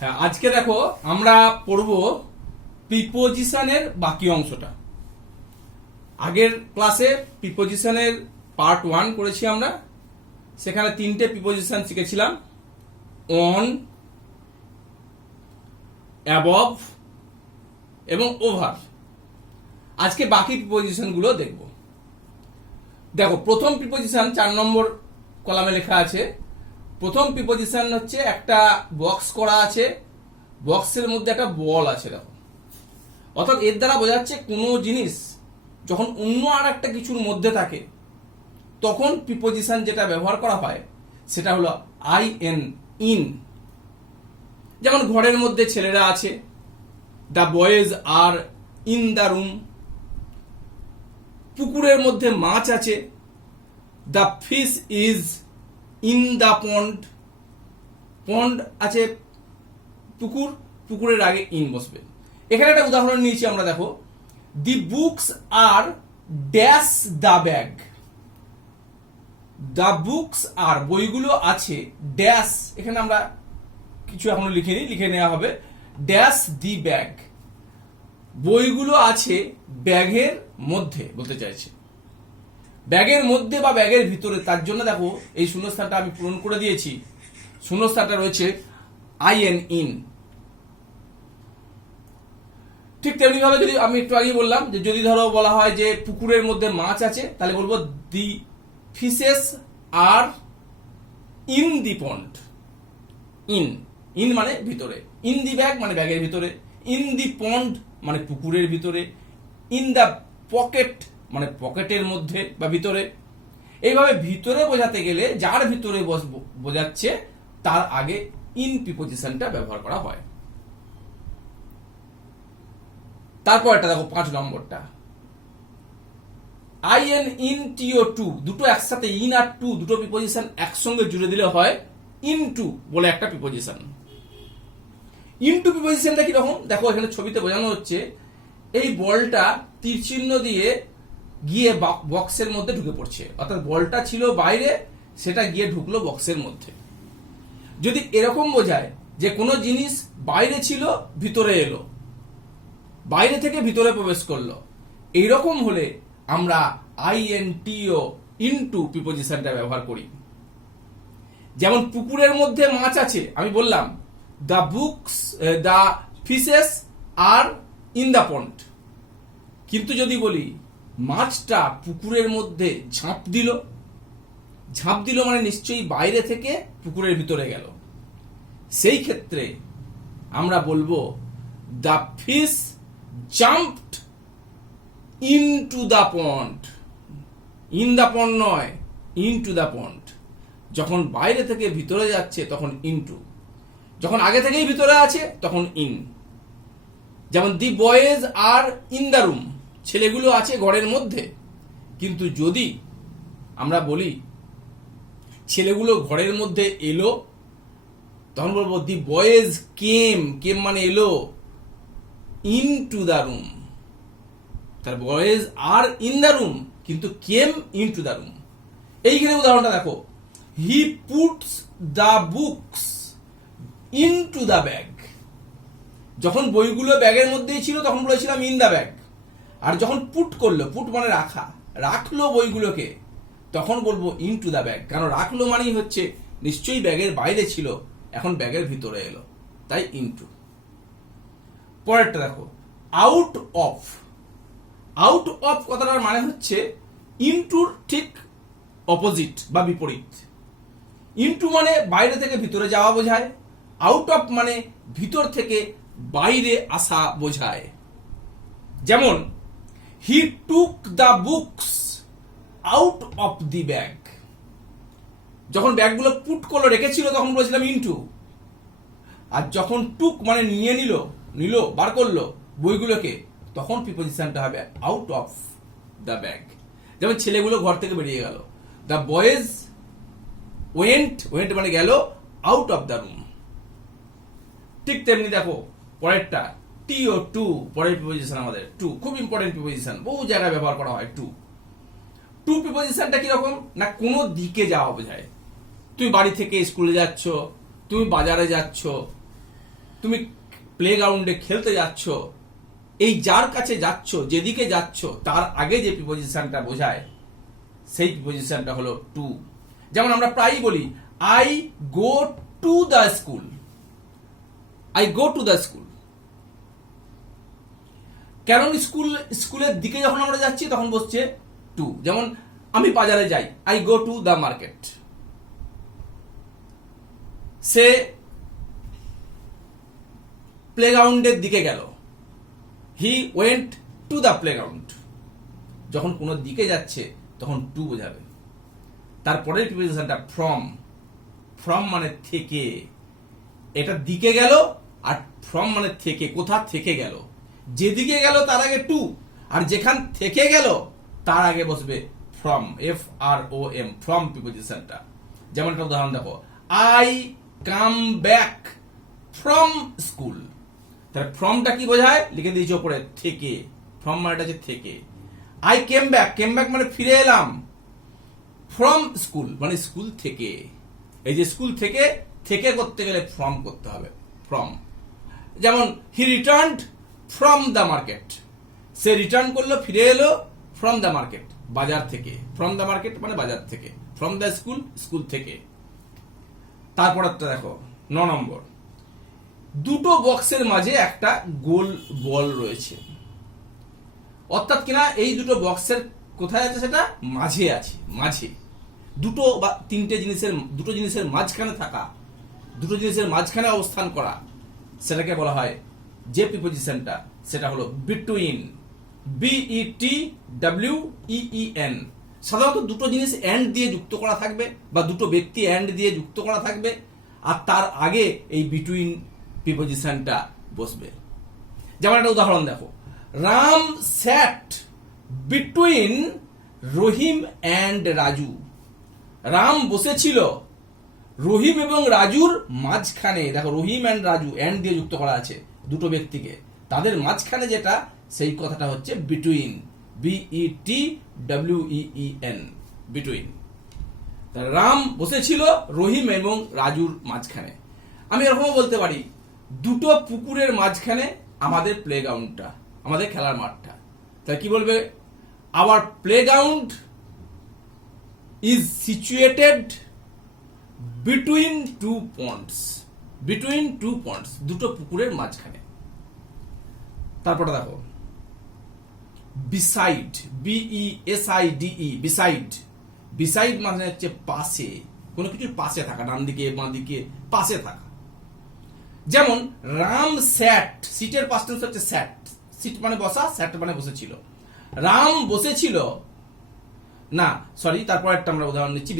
হ্যাঁ, আজকে দেখো আমরা পড়ব প্রিপোজিশনের বাকি অংশটা। আগের ক্লাসে প্রিপোজিশনের পার্ট 1 করেছি আমরা। সেখানে 3টে প্রিপোজিশন শিখেছিলাম, অন, অ্যাবভ এবং ওভার। আজকে বাকি প্রিপোজিশনগুলো দেখব। দেখো, প্রথম প্রিপোজিশন 4 নম্বর কলামে লেখা আছে। প্রথম প্রিপোজিশন হচ্ছে একটা বক্স করা আছে, বক্সের মধ্যে একটা বল আছে। দেখো, অর্থাৎ এর দ্বারা বোঝাচ্ছে কোনো জিনিস যখন অন্য আর একটা কিছুর মধ্যে থাকে তখন প্রিপোজিশন যেটা ব্যবহার করা হয় সেটা হলো আইএন, ইন। যেমন ঘরের মধ্যে ছেলেরা আছে, the boys are in the room. পুকুরের মধ্যে মাছ আছে, the fish is in the pond. Pond আছে পুকুর, পুকুরের আগে ইন বসবে। এখানে একটা উদাহরণ নিয়েছি আমরা। দেখো, দি books are dash the bag. The books are বইগুলো আছে ড্যাশ, এখানে আমরা কিছু এখনো লিখিনি, লিখে নেওয়া হবে ড্যাশ দি ব্যাগ। বইগুলো আছে ব্যাগের মধ্যে বলতে চাইছে, ব্যাগের মধ্যে বা ব্যাগের ভিতরে। তার জন্য দেখো এই শূন্যস্থানটা আমি পূরণ করে দিয়েছি। শূন্যস্থানটা রয়েছে আইএন, ইন। ঠিক তেমনি ভাবে যদি আমি একটু আগে বললাম যে যদি ধরো বলা হয় যে পুকুরের মধ্যে মাছ আছে, তাহলে বলবো the fishes are in the pond. In, in মানে ভিতরে, ইন দি ব্যাগ মানে ব্যাগের ভিতরে, ইন দি পন্ড মানে পুকুরের ভিতরে, ইন দ্য পকেট মানে পকেটের মধ্যে বা ভিতরে। এইভাবে ভিতরে বোঝাতে গেলে যার ভিতরে বোঝাচ্ছে তার আগে ইন প্রিপোজিশনটা ব্যবহার করা হয়। তারপর এটা দেখো 5 নম্বরটা, আইএন, ইন, টিও, টু। দুটো একসাথে, ইন আর টু দুটো প্রিপোজিশন একসঙ্গে জুড়ে দিলে হয় ইনটু বলে একটা প্রিপোজিশন। ইনটু প্রিপোজিশনটা কি রকম দেখো, এখানে ছবিতে বোঝানো হচ্ছে এই বলটা তীর চিহ্ন দিয়ে গিয়ে বক্সের মধ্যে ঢুকে পড়ছে। অর্থাৎ বলটা ছিল বাইরে, সেটা গিয়ে ঢুকলো বক্সের মধ্যে। যদি এরকম বোঝায় যে কোনো জিনিস বাইরে ছিল ভিতরে এলো, বাইরে থেকে ভিতরে প্রবেশ করলো, এইরকম হলে আমরা আইএনটিও ইনটু প্রিপোজিশনটা ব্যবহার করি। যেমন পুকুরের মধ্যে মাছ আছে, আমি বললাম the books, the fishes are in the pond. কিন্তু যদি বলি মাছটা পুকুরের মধ্যে ঝাঁপ দিল, ঝাঁপ দিল মানে নিশ্চয়ই বাইরে থেকে পুকুরের ভিতরে গেল। সেই ক্ষেত্রে আমরা বলবো the fish jumped into the pond. In the পন্ড নয়, ইনটু দ্য পন্ড। যখন বাইরে থেকে ভিতরে যাচ্ছে তখন ইনটু, যখন আগে থেকেই ভিতরে আছে তখন ইন। যেমন the boys are in the room, ছেলেগুলো আছে ঘরের মধ্যে। কিন্তু যদি আমরা বলি ছেলেগুলো ঘরের মধ্যে এলো, তখন বলবো দি বয়েজ কেম, কেম মানে এলো, ইনটু দ্য রুম। তার boys are in the room কিন্তু কেম ইনটু দ্য রুম। এইখানে উদাহরণটা দেখো, he puts the books into the bag. যখন বইগুলো ব্যাগের মধ্যেই ছিল তখন বলেছিলাম ইন দ্য ব্যাগ। আর যখন পুট করলো, পুট মানে রাখা, রাখলো বইগুলোকে, তখন বলবো ইনটু দ্য ব্যাগ। কারণ রাখলো মানেই হচ্ছে নিশ্চয়ই ব্যাগের বাইরে ছিল, এখন ব্যাগের ভিতরে এলো, তাই ইনটু। পরেরটা দেখো, আউট অফ। আউট অফ কথাটার মানে হচ্ছে ইনটুর ঠিক অপোজিট বা বিপরীত। ইনটু মানে বাইরে থেকে ভিতরে যাওয়া বোঝায়, আউট অফ মানে ভিতর থেকে বাইরে আসা বোঝায়। যেমন he took the books out of the bag. যখন ব্যাগগুলো পুট করলো, রেখেছিল, তখন বলেছিলাম ইনটু। আর যখন টুক মানে নিয়ে নিল, নিল বার করলো বইগুলোকে, তখন প্রিপোজিশনটা হবে আউট অফ দ্য ব্যাগ। যেমন ছেলেগুলো ঘর থেকে বেরিয়ে গেল, দ্য বয়েজ ওয়েন্ট, ওয়েন্ট মানে গেল, আউট অফ দ্য রুম। ঠিক তেমনি দেখো পরেরটা, টিও, টু। পরের প্রিপোজিশন আমাদের টু, খুব ইম্পর্টেন্ট প্রিপোজিশন, বহু জায়গায় ব্যবহার করা হয় টু। টু প্রিপোজিশনটা কিরকম না, কোনো দিকে যাওয়া বোঝায়। তুমি বাড়ি থেকে স্কুলে যাচ্ছ, তুমি বাজারে যাচ্ছ, তুমি প্লেগ্রাউন্ডে খেলতে যাচ্ছ, এই যার কাছে যাচ্ছ, যেদিকে যাচ্ছ, তার আগে যে প্রিপোজিশনটা বোঝায় সেই প্রিপোজিশনটা হলো টু। যেমন আমরা প্রায়ই বলি I go to the school, I go to the school. কারণ স্কুলের দিকে যখন আমরা যাচ্ছি তখন বসছে টু। যেমন আমি বাজারে যাই, I go to the market. সে প্লেগ্রাউন্ডের দিকে গেল, he went to the playground. যখন কোনো দিকে যাচ্ছে তখন টু বোঝাবে। তারপরের প্রিপোজিশনটা ফ্রম। ফ্রম মানে থেকে, এটা দিকে গেল, আর ফ্রম মানে থেকে, কোথা থেকে গেল। যেদিকে গেল তার আগে টু, আর যেখান থেকে গেল তার আগে বসবে ফ্রম, FROM, ফ্রম প্রিপোজিশনটা। যেমন একটা উদাহরণ দেখো, I come back from school. তাহলে ফ্রমটা কি বোঝায়, লিখে দিয়েছি ওপরে থেকে। ফ্রম মানে হচ্ছে থেকে। I came back, came back মানে ফিরে এলাম, ফ্রম স্কুল মানে স্কুল থেকে। এই যে স্কুল থেকে, থেকে করতে গেলে ফ্রম করতে হবে, ফ্রম। যেমন he returned from the market, সে রিটার্ন করলো, ফিরে এলো, ফ্রম দ্য মার্কেট বাজার থেকে। ফ্রম দ্য মার্কেট মানে বাজার থেকে, ফ্রম দ্য স্কুল স্কুল থেকে। তারপরটা দেখো 9 নম্বর, দুটো বক্সের মাঝে একটা গোল বল রয়েছে। অর্থাৎ কিনা এই দুটো বক্সের কোথায় আছে, সেটা মাঝে আছে, মাঝে। দুটো বা তিনটে জিনিসের, দুটো জিনিসের মাঝখানে থাকা, দুটো জিনিসের মাঝখানে অবস্থান করা, সেটাকে বলা হয় যে প্রিপোজিশনটা, সেটা হলো বিটুইন, BETWEEN। সাধারণত দুটো জিনিস এন্ড দিয়ে যুক্ত করা থাকবে, বা দুটো ব্যক্তি এন্ড দিয়ে যুক্ত করা থাকবে, আর তার আগে এই বিটুইন প্রিপোজিশনটা বসবে। যেমন একটা উদাহরণ দেখো, Ram sat between Rahim and Raju. Ram বসেছিল রহিম এবং রাজুর মাঝখানে। দেখো রহিম অ্যান্ড রাজু এন্ড দিয়ে যুক্ত করা আছে, দুটো ব্যক্তিকে, তাদের মাঝখানে যেটা, সেই কথাটা হচ্ছে বিটুইন, BETWEEN, বিটুইন। রাম বসেছিল রহিম এবং রাজুর মাঝখানে। আমি এরকমও বলতে পারি, দুটো পুকুরের মাঝখানে আমাদের প্লেগ্রাউন্ডটা, আমাদের খেলার মাঠটা। তাহলে কি বলবে, our playground is situated between two ponds, between two ponds, দুটো পুকুরের মাঝখানে। তারপরে দেখো বিসাইড, BESIDE, বিসাইড। বিসাইড মানে হচ্ছে পাশে, কোনো কিছুর পাশে থাকা, ডান দিকে বাঁ দিকে পাশে থাকা। যেমন রাম স্যাট, সিটের পাস্ট টেন্স হচ্ছে স্যাট, সিট মানে বসা, স্যাট মানে বসেছিল। রাম বসেছিল না, সরি, তারপর একটা আমরা উদাহরণ নিচ্ছি,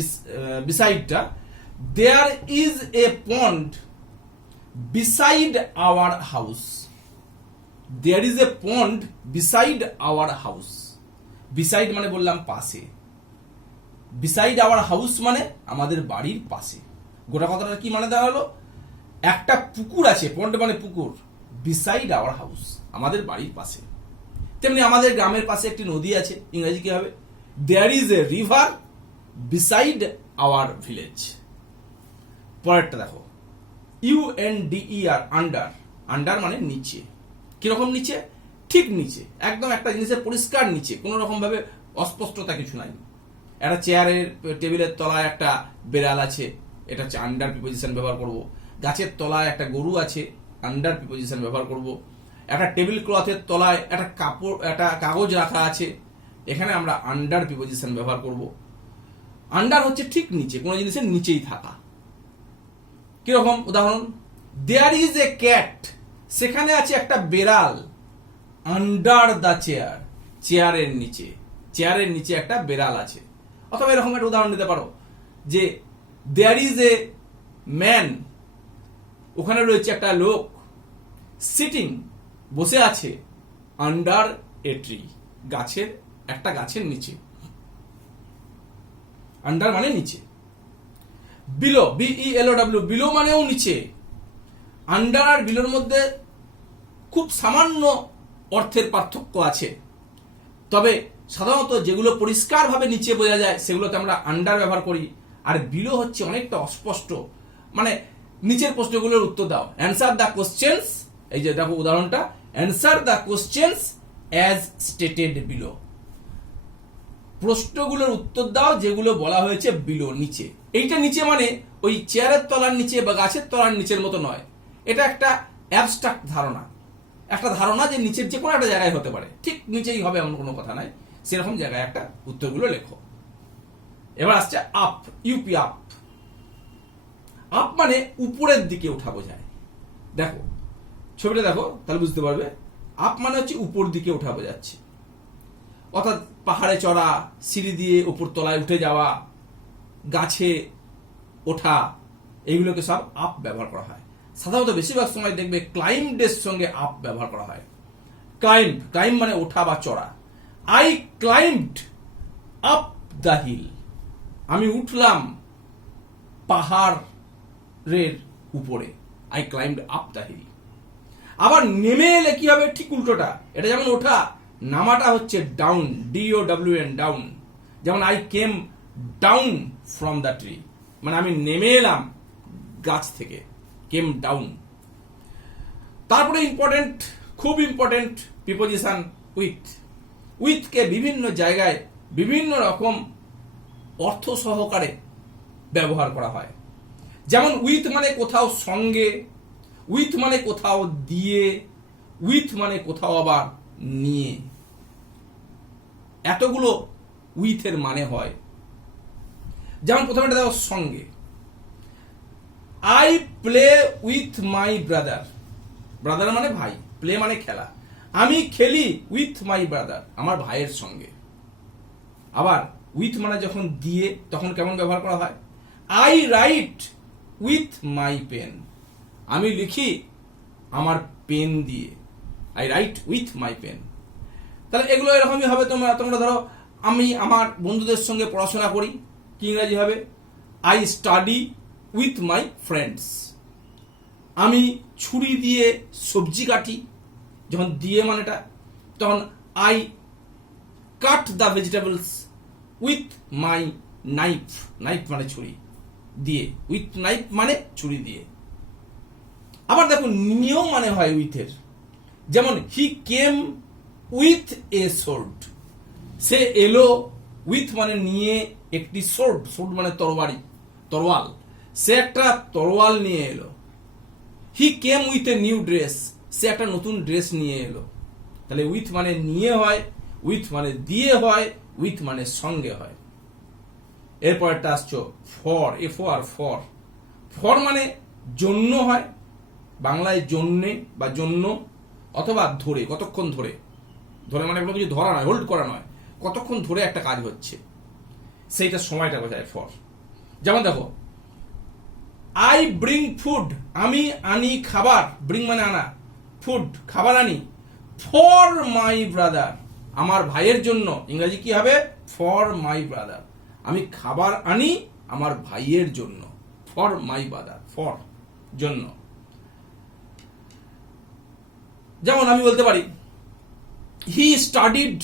বিসাইডটা। There is a pond beside our house. There is a pond beside our house. Beside মানে বললাম পাশে, বিসাইড আওয়ার হাউস মানে আমাদের বাড়ির পাশে। গোটা কথাটা কি মানে দেওয়া হলো, একটা পুকুর আছে, পন্ড মানে পুকুর, বিসাইড আওয়ার হাউস আমাদের বাড়ির পাশে। তেমনি আমাদের গ্রামের পাশে একটি নদী আছে, ইংরেজি কি হবে, there is a river beside our village. পরেরটা দেখো, UNDER, আন্ডার। আন্ডার মানে নিচে। কিরকম নিচে, ঠিক নিচে, একদম একটা জিনিসের পরিষ্কার নিচে, কোন রকম ভাবে অস্পষ্টতা কিছু নাই। একটা চেয়ারের টেবিলের তলায় একটা বেড়াল আছে, এটা হচ্ছে আন্ডার প্রিপোজিশন ব্যবহার করব। গাছের তলায় একটা গরু আছে, আন্ডার প্রিপোজিশন ব্যবহার করব। একটা টেবিল ক্লথের তলায় একটা কাপড়, একটা কাগজ রাখা আছে, এখানে আমরা আন্ডার প্রিপোজিশন ব্যবহার করব। আন্ডার হচ্ছে ঠিক নিচে, কোন জিনিসের নিচেই থাকা। কিরকম উদাহরণ, দেয়ার ইজ এ ক্যাট, সেখানে আছে একটা বেড়াল, আন্ডার দ্য চেয়ার, চেয়ারের নিচে, চেয়ারের নিচে একটা বেড়াল আছে। অথবা এরকম একটা উদাহরণ দিতে পারো যে দেয়ার ইজ এ ম্যান, ওখানে রয়েছে একটা লোক, সিটিং বসে আছে, আন্ডার এ ট্রি, গাছের, একটা গাছের নিচে। আন্ডার মানে নিচে। বিলো, BELOW, বিলো মানেও নিচে। আন্ডার আর বিলোর মধ্যে খুব সামান্য অর্থের পার্থক্য আছে, তবে সাধারণত যেগুলো পরিষ্কারভাবে নিচে বোঝা যায় সেগুলোতে আমরা আন্ডার ব্যবহার করি, আর বিলো হচ্ছে অনেকটা অস্পষ্ট, মানে নিচের প্রশ্নগুলোর উত্তর দাও। অ্যান্সার দ্য কোশ্চেন্স, এই যে দেখো উদাহরণটা, answer the questions as stated below. প্রশ্নগুলোর উত্তর দাও যেগুলো বলা হয়েছে বিলো, নিচে। এইটা নিচে মানে ওই চেয়ারের তলার নিচে বা গাছের তলার নিচের মতো নয়, এটা একটা অ্যাবস্ট্রাক্ট ধারণা, একটা ধারণা যে নিচের যে কোনো একটা জায়গায় হতে পারে, ঠিক নিচেই হবে এমন কোনো কথা নাই, সেরকম জায়গায় একটা উত্তরগুলো লেখো। এবার আসছে আপ, ইউপি আপ। আপ মানে উপরের দিকে ওঠা বোঝায়। দেখো ছবিটা দেখো তাহলে বুঝতে পারবে। আপ মানে হচ্ছে উপর দিকে ওঠা বোঝাচ্ছে, অর্থাৎ পাহাড়ে চড়া, সিঁড়ি দিয়ে উপর তলায় উঠে যাওয়া, গাছে ওঠা, এইগুলোকে সব আপ ব্যবহার করা হয়। সাধারণত বেশিরভাগ সময় দেখবে ক্লাইম্বের সঙ্গে আপ ব্যবহার করা হয়। ক্লাইম্ব মানে ওঠা বা চড়া। I climbed up the hill, আমি উঠলাম পাহাড়ের উপরে। I climbed up the hill. আবার নেমে এলে কি হবে, ঠিক উল্টোটা। এটা যেমন ওঠা, নামাটা হচ্ছে ডাউন, DOWN, ডাউন। যেমন I came down from the tree, মানে আমি নেমে এলাম গাছ থেকে, কেম ডাউন। তারপরে ইম্পর্টেন্ট, খুব ইম্পর্টেন্ট প্রিপোজিশন উইথ। উইথকে বিভিন্ন জায়গায় বিভিন্ন রকম অর্থ সহকারে ব্যবহার করা হয়। যেমন উইথ মানে কোথাও সঙ্গে, উইথ মানে কোথাও দিয়ে, উইথ মানে কোথাও আবার নিয়ে। এতগুলো উইথের মানে হয়। যেমন প্রথমে দেখো সঙ্গে, I play with my brother. Brother মানে ভাই, প্লে মানে খেলা। আমি খেলি উইথ মাই ব্রাদার, আমার ভাইয়ের সঙ্গে। আবার উইথ মানে যখন দিয়ে, তখন কেমন ব্যবহার করা হয়? I write with my pen, আমি লিখি আমার পেন দিয়ে। I write with my pen. তাহলে এগুলো এরকমই হবে। তোমরা ধরো আমি আমার বন্ধুদের সঙ্গে পড়াশোনা করি, কি ইংরাজি হবে? I study with my friends. আমি ছুরি দিয়ে সবজি কাটি, যখন দিয়ে মানেটা, তখন I cut the vegetables with my knife. Knife মানে ছুরি দিয়ে, উইথ নাইফ মানে ছুরি দিয়ে। আবার দেখো নিয়েও মানে হয় উইথের। যেমন হি কেম উইথ এ সোর্ড, সে এলো উইথ মানে নিয়ে একটি সোর্ড। সোর্ড মানে তরবারি, তরোয়াল। সে একটা তরোয়াল নিয়ে এলো। He came with a new dress, সে একটা নতুন ড্রেস নিয়ে এলো। তাহলে উইথ মানে নিয়ে হয়, উইথ মানে দিয়ে হয়, উইথ মানে সঙ্গে হয়। এরপর একটা আসছো ফর, FOR, ফর। ফর মানে জন্য হয়, বাংলায় জন্যে বা জন্য, অথবা ধরে, কতক্ষণ ধরে। ধরে মানে কোনো কিছু ধরা নয়, হোল্ড করা নয়, কতক্ষণ ধরে একটা কাজ হচ্ছে, সেইটা সময়টা বোঝায় ফর। যেমন দেখো আই ব্রিং ফুড, আমি আনি খাবার। ব্রিং মানে আনা, ফুড খাবার আনি। ফর মাই ব্রাদার, আমার ভাইয়ের জন্য। ইংরেজি কি হবে? For my brother. আমি খাবার আনি আমার ভাইয়ের জন্য। ফর মাই ব্রাদার, ফর জন্য। যেমন আমি বলতে পারি হি স্টাডিড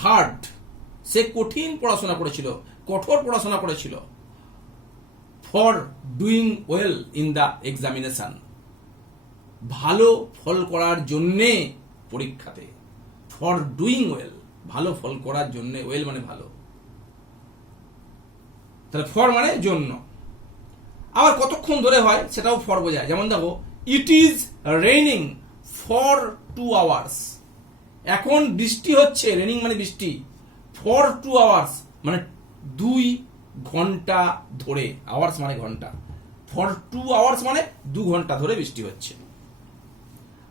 হার্ড, সে কঠিন পড়াশোনা করেছিল, কঠোর পড়াশোনা করেছিল। For doing well in the examination, ভালো ফল করার জন্যে পরীক্ষাতে। ফর ডুইং ওয়েল, ভালো ফল করার জন্যে, ওয়েল মানে ভালো। তাহলে ফর মানে জন্য। আবার কতক্ষণ ধরে হয় সেটাও ফর বোঝায়। যেমন দেখো it is raining for 2 hours, এখন বৃষ্টি হচ্ছে। রেইনিং মানে বৃষ্টি। ফর 2 hours মানে 2 ঘন্টা ধরে। আওয়ার্স মানে ঘন্টা। ফর 2 hours মানে 2 ঘন্টা ধরে বৃষ্টি হচ্ছে।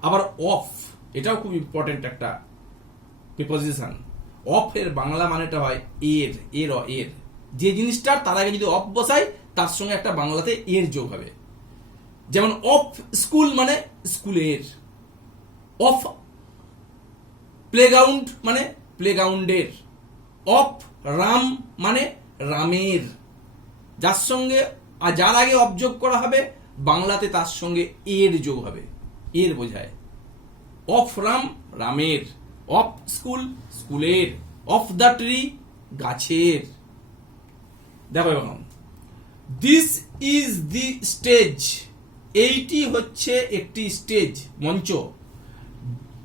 আবার অফ, এটাও খুব ইম্পর্টেন্ট একটা প্রিপোজিশন। অফ এর বাংলা মানেটা হয় এর, এর। যে জিনিসটার তার আগে যদি অফ বসাই, তার সঙ্গে একটা বাংলাতে এর যোগ হবে। যেমন অফ স্কুল মানে স্কুলের। অফ প্লেগ্রাউন্ড মানে প্লেগ্রাউন্ডের। অফ রাম মানে রামের। যার সঙ্গে আর যার আগে অফ যোগ করা হবে, বাংলাতে তার সঙ্গে এর যোগ হবে, এর বোঝায়। অফ রাম রামের, অফ স্কুল স্কুলের, অফ দ্য ট্রি গাছের। দেখো এখন দিস ইজ দি স্টেজ, এইটি হচ্ছে একটি স্টেজ, মঞ্চ,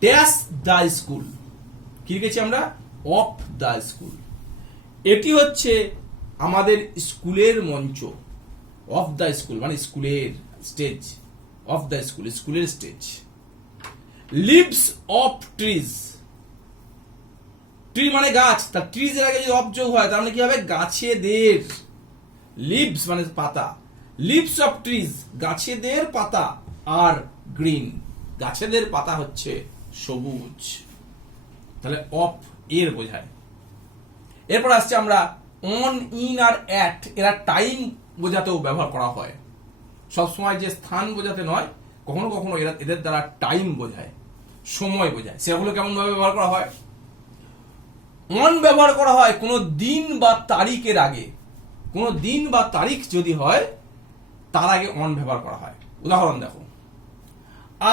ড্যাশ দ্য স্কুল, কি লিখেছি আমরা, অফ দ্য স্কুল, এটি হচ্ছে আমাদের স্কুলের মঞ্চ, অফ দ্য স্কুল মানে স্কুলের স্টেজ, অফ দ্য স্কুল স্কুলের stage. Leaves of trees, tree মানে গাছ, তার ট্রিজ এর আগে যদি অফ যোগ হয় তাহলে কি হবে, গাছেদের, লিভস মানে পাতা, লিভস অফ ট্রিজ গাছেদের পাতা, আর গ্রিন গাছেদের পাতা হচ্ছে সবুজ, তাহলে অফ এর বোঝায়। এরপর আসছে আমরা অন, ইন আর অ্যাট, এরা টাইম বোঝাতেও ব্যবহার করা হয়, সবসময় যে স্থান বোঝাতে নয়, কখনো কখনো এরা এদের দ্বারা টাইম বোঝায়, সময় বোঝায়। সেগুলো কেমন ভাবে ব্যবহার করা হয়, অন ব্যবহার করা হয় কোনো দিন বা তারিখের আগে, কোনো দিন বা তারিখ যদি হয় তার আগে অন ব্যবহার করা হয়। উদাহরণ দেখো,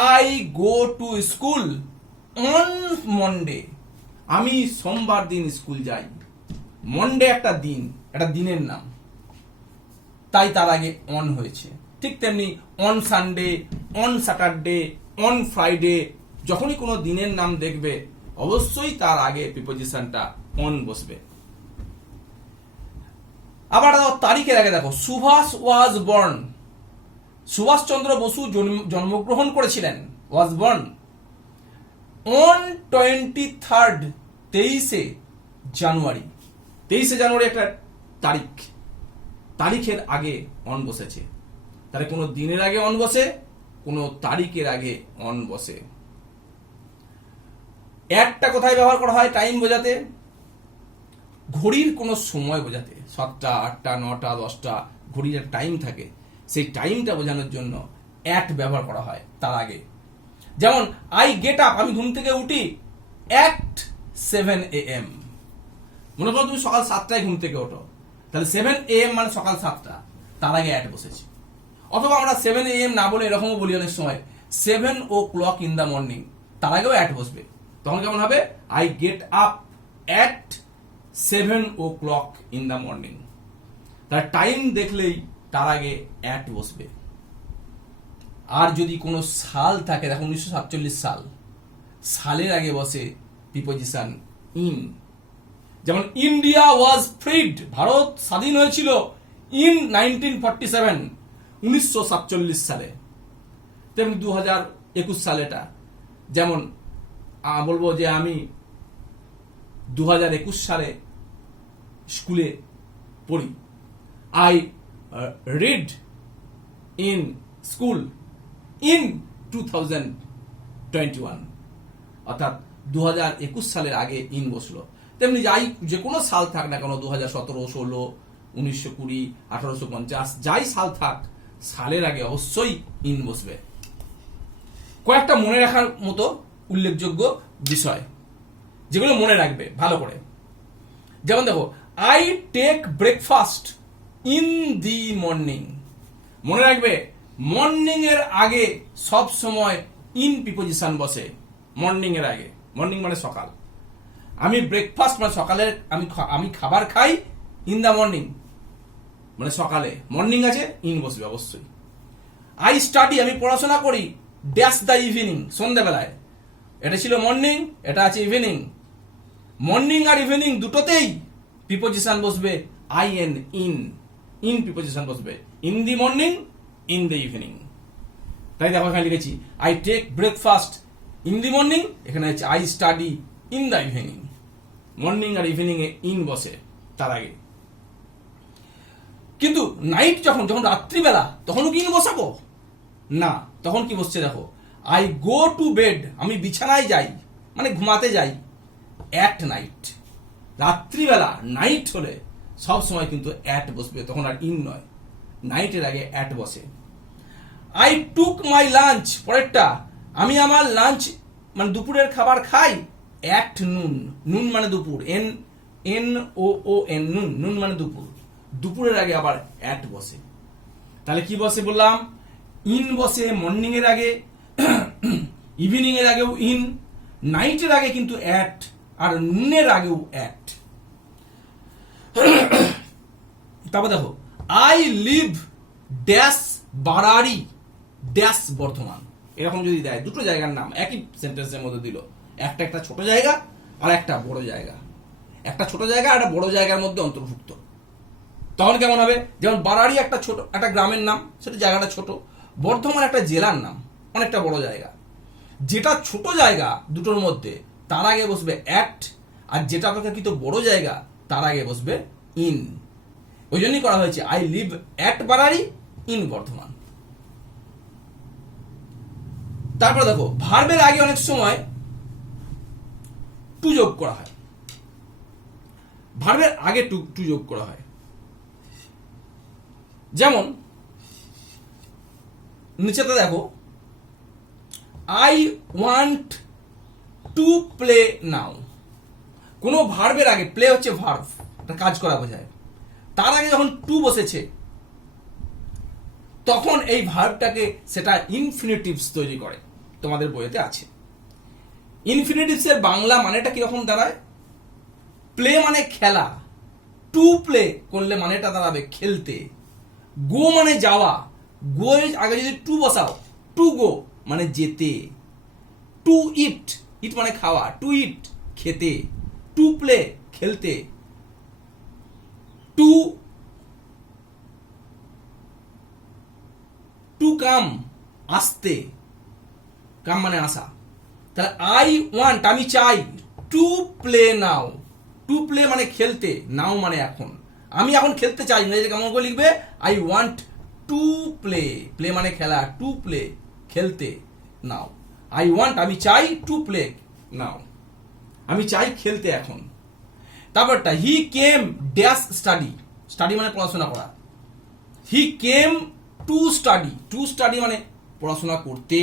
I go to school on Monday, আমি সোমবার দিন স্কুল যাই। মন্ডে একটা দিন, একটা দিনের নাম, তাই তার আগে অন হয়েছে। ঠিক তেমনি on Sunday, on Saturday, on Friday, যখনই কোনো দিনের নাম দেখবে অবশ্যই তার আগে প্রিপোজিশনটা অন বসবে। আবার তারিখের আগে দেখো, সুভাষ ওয়াজ বর্ন, সুভাষচন্দ্র বসু জন্মগ্রহণ করেছিলেন, ওয়াজ বর্ন অন 23rd, 23শে জানুয়ারি, 23শে জানুয়ারি একটা তারিখ, তারিখের আগে অন বসেছে, তাহলে কোনো দিনের আগে অন বসে, কোনো তারিখের আগে অন বসে। একটা কোথায় ব্যবহার করা হয় টাইম বোঝাতে, ঘড়ির কোনো সময় বোঝাতে, 7টা 8টা 9টা 10টা ঘড়ির একটা টাইম থাকে, সেই টাইমটা বোঝানোর জন্য অ্যাট ব্যবহার করা হয় তার আগে। যেমন আই গেট আপ, আমি ঘুম থেকে উঠি অ্যাট 7 AM, মনে করো তুমি সকাল 7টায় ঘুম থেকে ওঠো, তাহলে 7 AM মানে সকাল 7টা, তার আগে অ্যাট বসেছে। অথবা আমরা 7 AM না বলে এরকমও বলি অনেক সময় 7 o'clock ইন দ্য মর্নিং, তার আগেও অ্যাট বসবে, তখন কেমন হবে, I get up at 7 o'clock in the morning, তার টাইম দেখলেই তার আগে অ্যাট বসবে। আর যদি কোনো সাল থাকে, দেখো 1947 সাল, সালের আগে বসে প্রিপোজিশন ইন। যেমন ইন্ডিয়া ওয়াজ ফ্রিড, ভারত স্বাধীন হয়েছিল ইন 1947, 1947 সালে। তেমনি 2021 সালেটা, যেমন বলবো যে আমি 2021 সালে স্কুলে পড়ি, I read in school in 2021, অর্থাৎ 2021 সালের আগে ইন বসলো। তেমনি যাই যে কোনো সাল থাক না কেন, 2017, 16, 1920, 1850, যাই সাল থাক, সালের আগে অবশ্যই ইন বসবে। কয়েকটা মনে রাখার মতো উল্লেখযোগ্য বিষয় যেগুলো মনে রাখবে ভালো করে, যেমন দেখো, I take breakfast in the morning, মনে রাখবে মর্নিং এর আগে সব সময় ইন প্রিপোজিশন বসে, মর্নিং এর আগে, মর্নিং মানে সকাল, আমি ব্রেকফাস্ট মানে সকালে আমি খাবার খাই, ইন দ্য মর্নিং মানে সকালে, মর্নিং আছে, ইন বসবে অবশ্যই। আই স্টাডি, আমি পড়াশোনা করি, ড্যাশ দ্য ইভিনিং, সন্ধ্যাবেলায়, এটা ছিল মর্নিং, এটা আছে ইভিনিং। মর্নিং আর ইভিনিং দুটোতেই প্রিপোজিশন বসবে আইএন, ইন প্রিপোজিশন বসবে, in the morning, in the evening. তাই দেখো এখানে লিখেছি I take breakfast in the morning, এখানে আছে I study in the evening. Morning আর ইভিনিং এ ইন বসে তার আগে। কিন্তু নাইট যখন রাত্রিবেলা, তখনও কি ইন বসাবো না, তখন কি বসছে দেখো, আই গো টু বেড, আমি বিছানায় যাই মানে ঘুমাতে যাই, অ্যাট নাইট। রাত্রিবেলা নাইট হলে সব সময় কিন্তু অ্যাট বসবে, তখন আর ইন নয়, নাইটের আগে অ্যাট বসে। আই টুক মাই লাঞ্চ, পরেরটা, আমি আমার লাঞ্চ মানে দুপুরের খাবার খাই, অ্যাট নুন, নুন মানে দুপুর, NOON, নুন মানে দুপুর, দুপুরের আগে আবার অ্যাট বসে। তাহলে কি বসে বললাম, ইন বসে মর্নিং এর আগে, ইভিনিং এর আগেও ইন, নাইটের আগে কিন্তু অ্যাট, আর নুনের আগেও অ্যাট। তারপর দেখো, I live dash Baradi dash Bardhaman, এরকম যদি দেয়, দুটো জায়গার নাম একই সেন্টেন্সের মধ্যে দিল, একটা ছোট জায়গা আর একটা বড় জায়গা, একটা ছোট জায়গা আর একটা বড় জায়গার মধ্যে অন্তর্ভুক্ত, তখন কেমন হবে? যেমন বারাড়ি একটা ছোট একটা গ্রামের নাম, সেটা জায়গাটা ছোট। বর্ধমান একটা জেলার নাম, অনেকটা বড় জায়গা। যেটা ছোট জায়গা দুটোর মধ্যে তার আগে বসবে অ্যাট, আর যেটা অপেক্ষাকৃত বড় জায়গা তার আগে বসবে ইন। ওই জন্যই করা হয়েছে I live at Baradi in Bardhaman. তারপরে দেখো ভার্বের আগে অনেক সময় টু যোগ করা হয়, ভার্বের আগে টু যোগ করা হয়। যেমন নিচেতে দেখো আই ওয়ান্ট টু প্লে নাও। কোনো ভার্বের আগে, প্লে হচ্ছে ভার্ব, একটা কাজ করা বোঝায়, তার আগে যখন টু বসেছে তখন এই ভার্বটাকে সেটা ইনফিনিটিভস তৈরি করে। তোমাদের বইতে আছে। ইনফিনিটিভস এর বাংলা মানেটা কিরকম দাঁড়ায়? প্লে মানে খেলা, টু প্লে করলে মানেটা দাঁড়াবে খেলতে, গো মানে যাওয়া, গো এর আগে যদি টু বসাও, টু গো মানে যেতে, টু ইট, ইট মানে খাওয়া, টু ইট খেতে, টু প্লে খেলতে, টু টু কাম আসতে, কাম মানে আসা। তাহলে আই ওয়ান্ট আমি চাই, to play now, to play মানে খেলতে, নাও মানে এখন, আমি এখন খেলতে চাই, ইংরেজিতে কেমন করে লিখবে? I want to play, play মানে খেলা, টু প্লে খেলতে, নাও। আই ওয়ান্ট আমি চাই, টু প্লে নাও আমি চাই খেলতে এখন। তারপরটা he came dash study, study মানে পড়াশোনা করা, he came to study, to study মানে পড়াশোনা করতে,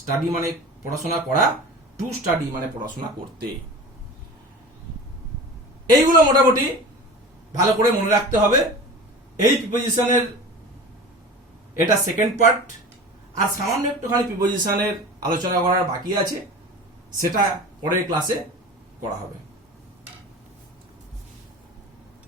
স্টাডি মানে পড়াশোনা করা, টু স্টাডি মানে পড়াশোনা করতে। এইগুলো মোটামুটি ভালো করে মনে রাখতে হবে। এই প্রিপোজিশনের এটা সেকেন্ড পার্ট, আর সামান্য একটুখানি প্রিপোজিশনের আলোচনা করার বাকি আছে, সেটা পরের ক্লাসে করা হবে।